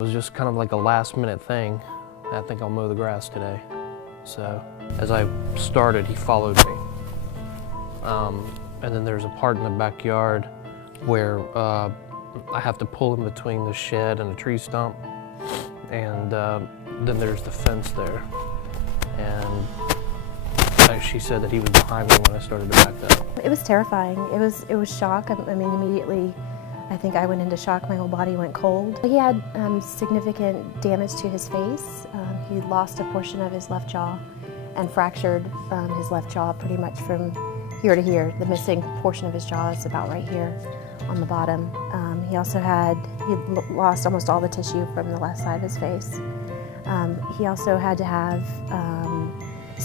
It was just kind of like a last-minute thing. I think I'll mow the grass today. So as I started, he followed me. And then there's a part in the backyard where I have to pull in between the shed and a tree stump. And then there's the fence there. And she said that he was behind me when I started to back up. It was terrifying. It was shock. I mean, immediately, I think I went into shock. My whole body went cold. He had significant damage to his face. He lost a portion of his left jaw and fractured his left jaw pretty much from here to here. The missing portion of his jaw is about right here on the bottom. He also lost almost all the tissue from the left side of his face. He also had to have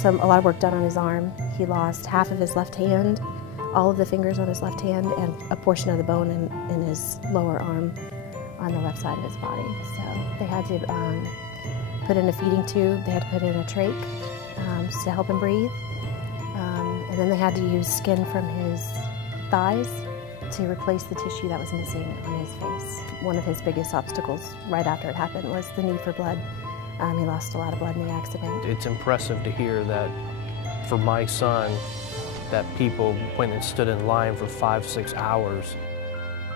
a lot of work done on his arm. He lost half of his left hand, all of the fingers on his left hand, and a portion of the bone in his lower arm on the left side of his body. So they had to put in a feeding tube, they had to put in a trach to help him breathe. And then they had to use skin from his thighs to replace the tissue that was missing on his face. One of his biggest obstacles right after it happened was the need for blood. He lost a lot of blood in the accident. It's impressive to hear that for my son, that people went and stood in line for 5-6 hours.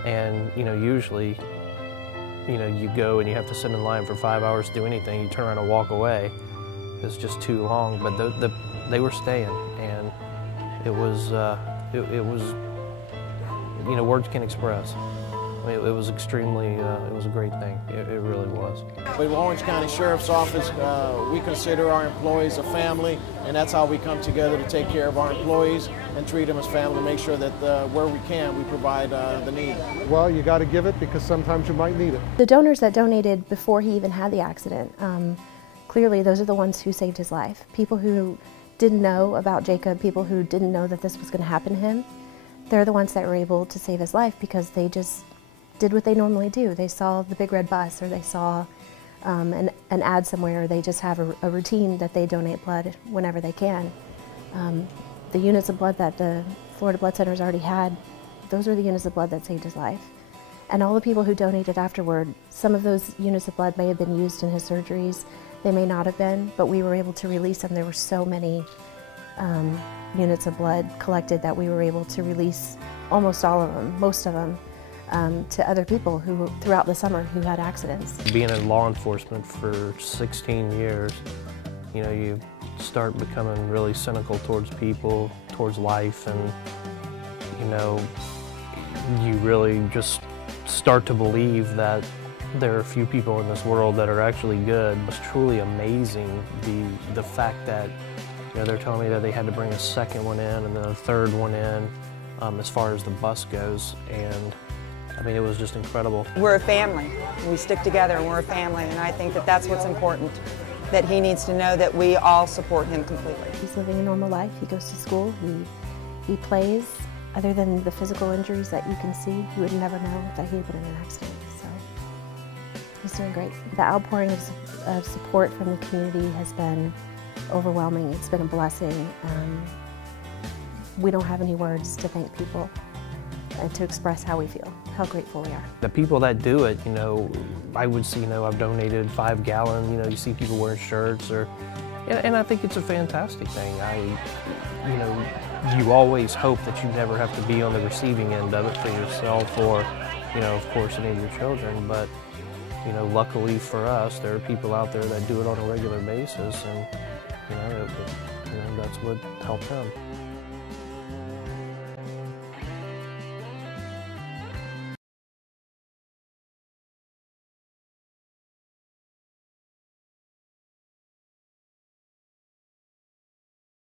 And usually, you go and you have to sit in line for 5 hours to do anything. You turn around and walk away. It's just too long. But they were staying, and it was words can't express. I mean, it was extremely, it was a great thing. It really was. But Orange County Sheriff's Office, we consider our employees a family, and that's how we come together to take care of our employees and treat them as family, make sure that where we can, we provide the need. Well, you got to give it because sometimes you might need it. The donors that donated before he even had the accident, clearly those are the ones who saved his life. People who didn't know about Jacob, people who didn't know that this was going to happen to him, they're the ones that were able to save his life because they just did what they normally do. They saw the big red bus, or they saw an ad somewhere, or they just have a routine that they donate blood whenever they can. The units of blood that the Florida Blood Center's already had, those are the units of blood that saved his life. And all the people who donated afterward, some of those units of blood may have been used in his surgeries, they may not have been, but we were able to release them. There were so many units of blood collected that we were able to release almost all of them, most of them, to other people who throughout the summer who had accidents. Being in law enforcement for 16 years, you start becoming really cynical towards people, towards life, and you really just start to believe that there are a few people in this world that are actually good. It's truly amazing the fact that they're telling me that they had to bring a second one in and then a third one in as far as the bus goes, and I mean, it was just incredible. We're a family. We stick together and we're a family, and I think that that's what's important, that he needs to know that we all support him completely. He's living a normal life. He goes to school. He plays. Other than the physical injuries that you can see, you would never know that he had been in an accident. So he's doing great. The outpouring of support from the community has been overwhelming. It's been a blessing. We don't have any words to thank people and to express how we feel, how grateful we are. The people that do it, I would see, I've donated 5 gallons, you see people wearing shirts, and I think it's a fantastic thing. You always hope that you never have to be on the receiving end of it for yourself or, of course, any of your children, but, luckily for us, there are people out there that do it on a regular basis, and, that's what helped him.